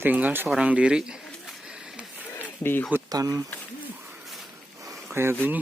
tinggal seorang diri di hutan kayak gini.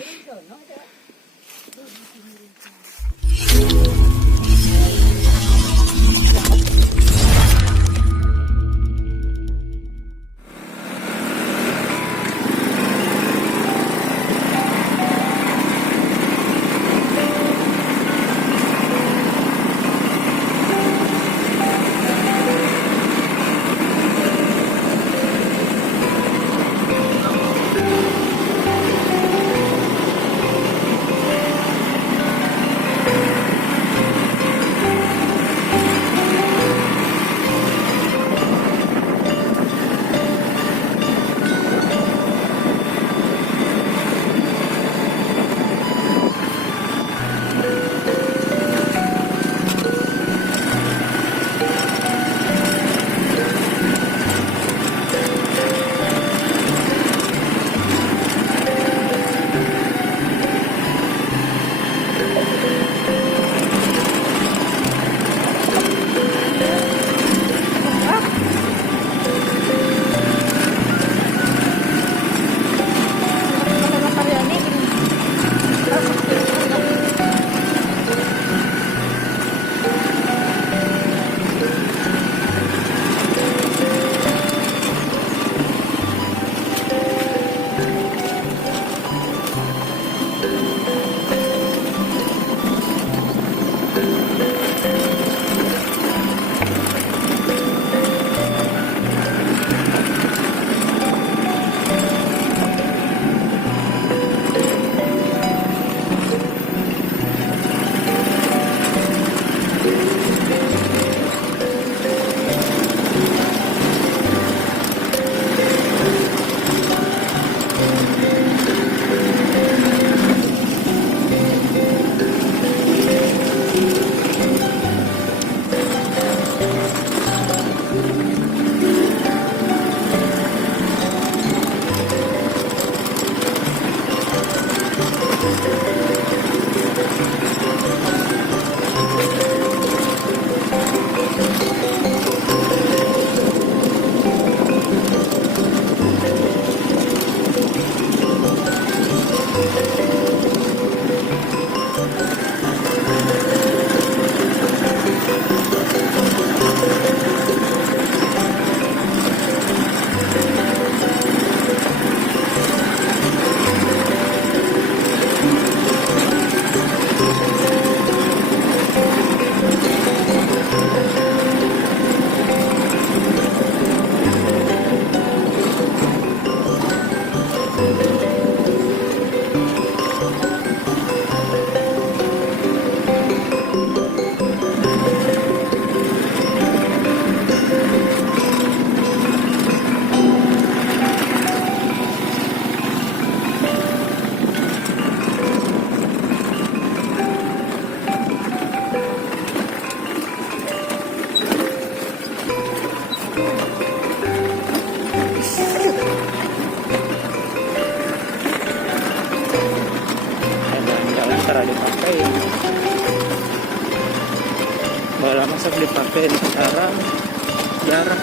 Bola masak dipakai sekarang jarang.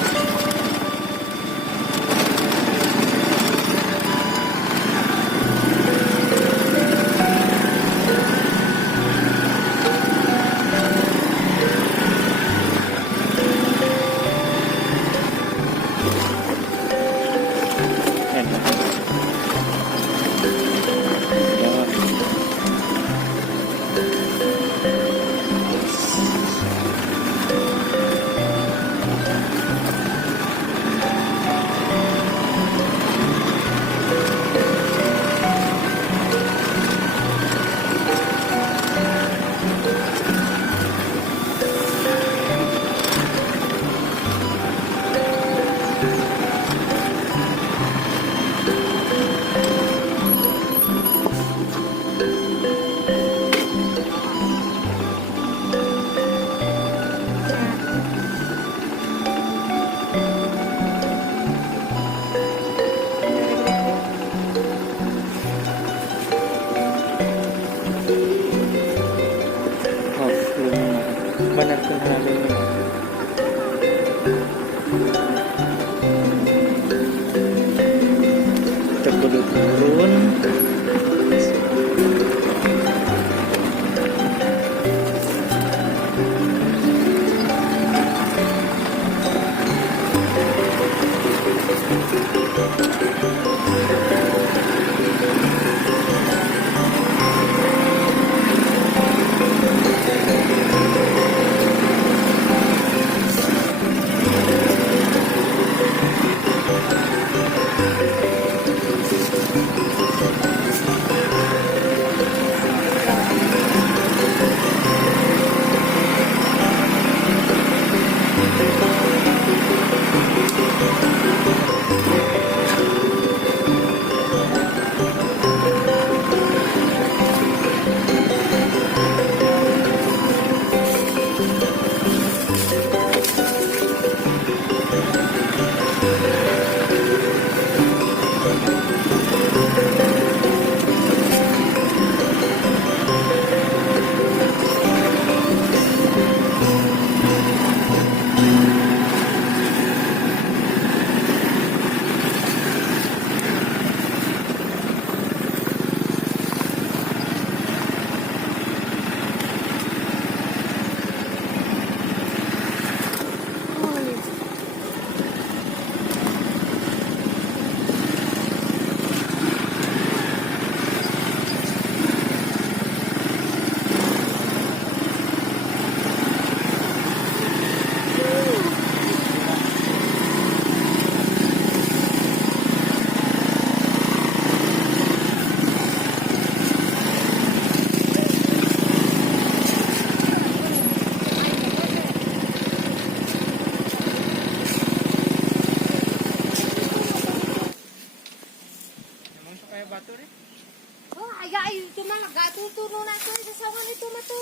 Oh, ay, cuma gak tuturo na ito. Sasawan ito mato.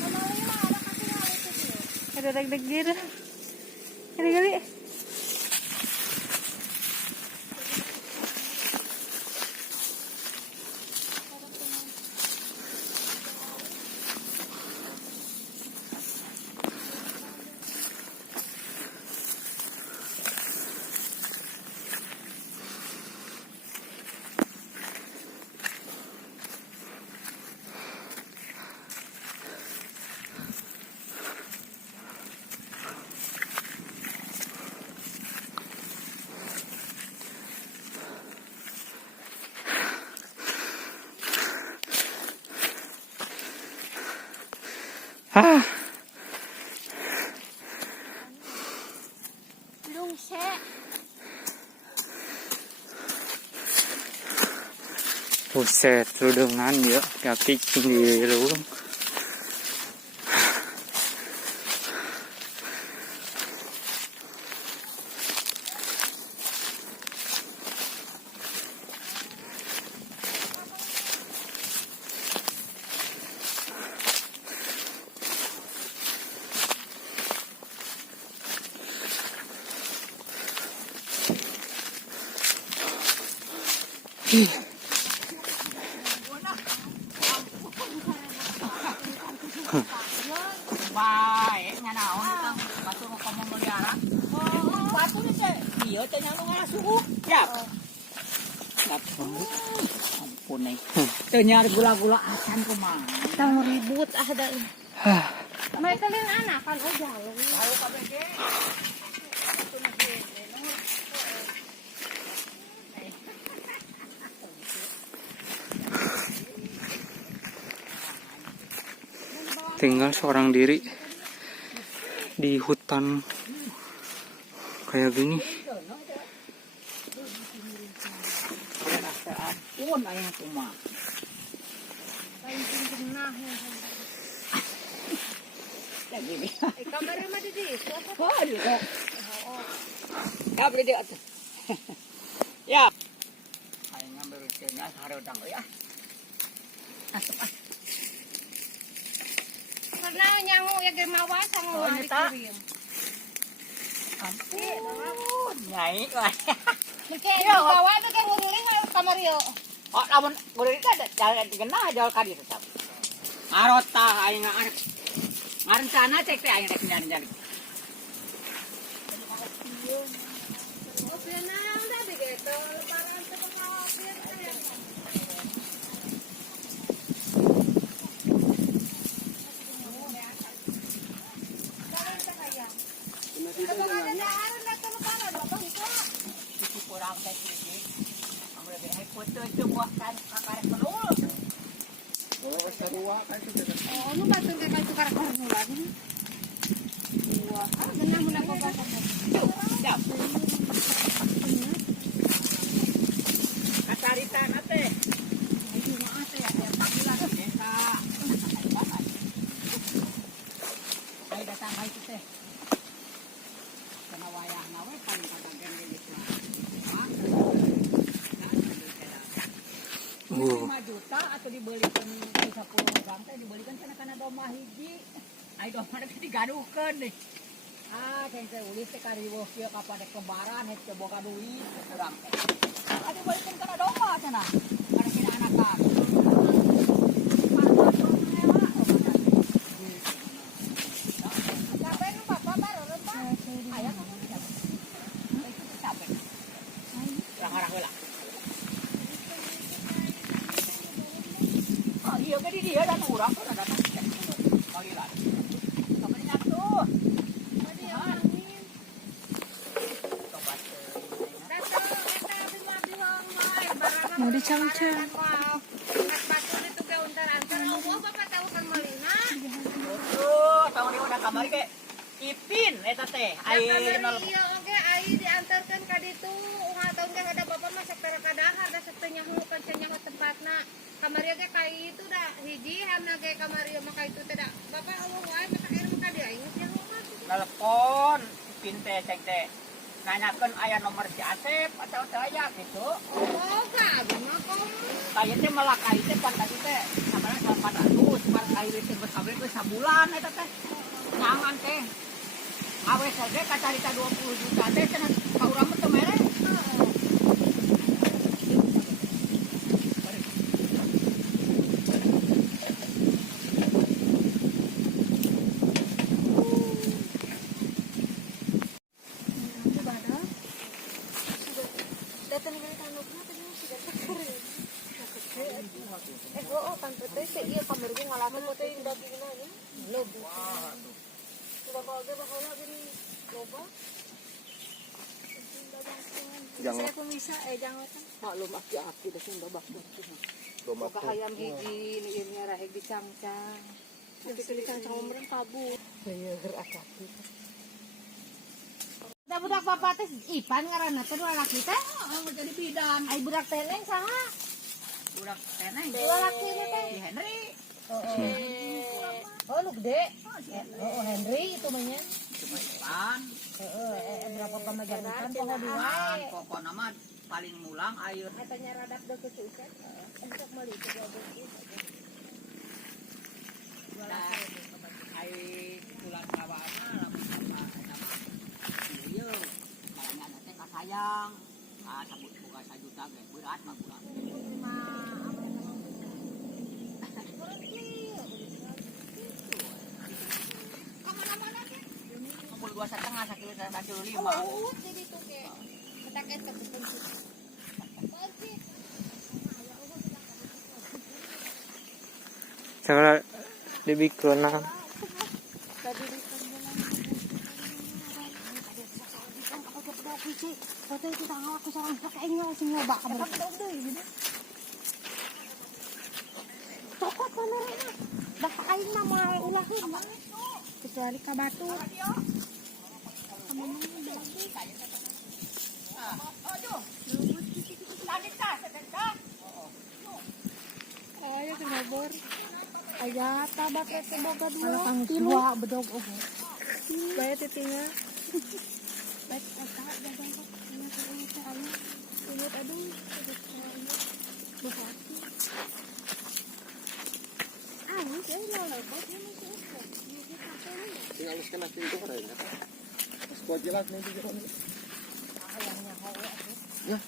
Kamali na, ala kasi nga ito siya. Ada dagdag diri. Gali-gali. Ah, Lungse. buset, ludungan ya, kaki di lubang. Baik, nga naon itang patungo ka mong magyara. Pato ni siya. Iyo, tanya nung nga suko. Yap. Ampun eh. Tanya gula-gula asan ko man. Tang ribut dal. Ah, May kalin anak kan o jalo. Tayo ka ba ke? tinggal seorang diri di hutan kayak gini. Ampun ayang kuma. Lagi ni. Kamera mah di situ. Oh, di ko. Ya, beli dia. Ya. Ay ngambil sini haro dang ya. Asap ah. Karena nyangu ya gemawa sang Oh, wali nyata. kirim. Ampun. Nyai wah. Mungkin di bawah itu kayak nguruling kamar yo. Oh, lamun gurih ka jalan digenah jual ka dieu tetap. Ngarota aing ngarencana cek teh aing rek nyari-nyari. Oh, benang dah begitu. Lebaran itu pengawasnya. Kalau ada dahar na kalau para do bang ko. Isi kurang teh sedikit. Kamu lebih hai foto itu buahkan kakak penuh. Oh, sarua kan itu. Oh, nu batun ka itu karak nula ni. Wah, ganang mo na ko ba. Siap. Kacarita nate. Ayo maaf ya, panggilan desa. Ayo datang hai itu teh. Kena wayah nawe paling kadagen gitu. 5 juta atau dibelikan 10 gram teh dibelikan kana domba hiji. Ai domba teh digaduhkeun deh. Ceng teh ulis teh kariweuh kieu kapadek lebaran hek teh boga duit urang teh. Dibelikan kana domba cenah. Kana kina anakan. Capek nu bapak baru lemah. Aya kan capek. Itu capek. Rang-rang heula. Iya ke di dia dan urang tuh datang cek. Oh iya lah. Kamu nyatu. Mau dicang-cang. Tahun ini udah kamari ke Ipin eta teh. Air nol. Iya oke, ai diantarkan ka ditu. Ulah tahun teh ada bapak mah sakara kadahar da setenya hulukan cenyaho tempatna. Kamari ge kai itu da hiji hamna ge kamari mah kai itu teh da. Bapak Allah wae masak air mah dia inget yang mah. Telepon Ipin teh cek teh. Nanyakeun aya nomor si Asep atau saya gitu. Oh, ka abi mah kom. Kayu teh malah kayu teh pan tadi teh sampeyan 400 par kayu teh besabe geus sabulan eta teh. Jangan teh. Awe saja kacarita 20 juta teh cenah ka urang mah teu mere. Jangan Maklum aki-aki da sing babak domba Boga hayam hiji ni ieu nya raheg dicangcang. Tapi dicangcang umreun tabu. Heueur aki-aki. Da budak bapak teh Ipan ngaranna teh dua laki teh. Mau jadi bidan. Ai budak teneng saha? Budak teneng. Dua laki teh. Si Henry. Oh, lu gede. Oh, Henry itu mah nya. Cuma Ipan. Berapa pamajaran poho Kan dua. pokokna mah paling mulang air. Katanya radak deu keuceuk. Untuk meuli teh Air bulan kawana lamun apa ieu malahnya teh ka sayang. Sabut boga 1 juta ge berat mah bulan. Kemana-mana ke? 2,5 sakit 1,5. Oh, jadi tuh ke. Ketaket ke bentuk. Segala lebih krona. Tadi di foto itu tanggal aku sarang pakainya langsung nyoba kamu. Cokot kameranya. Dah aing mah moal ulaheun mah. Kecuali ka batu. Ayo kena bor. Aya tabat teh boga dua bedog oge. Baya titingna. Baik eta dagang kok. Ini teh anu. Ini aduh. Bupati. Ini sih lo kok ini sih. tinggal luskan lagi itu kan ya. Terus gua jelas nih di Ayamnya hawa. Ya.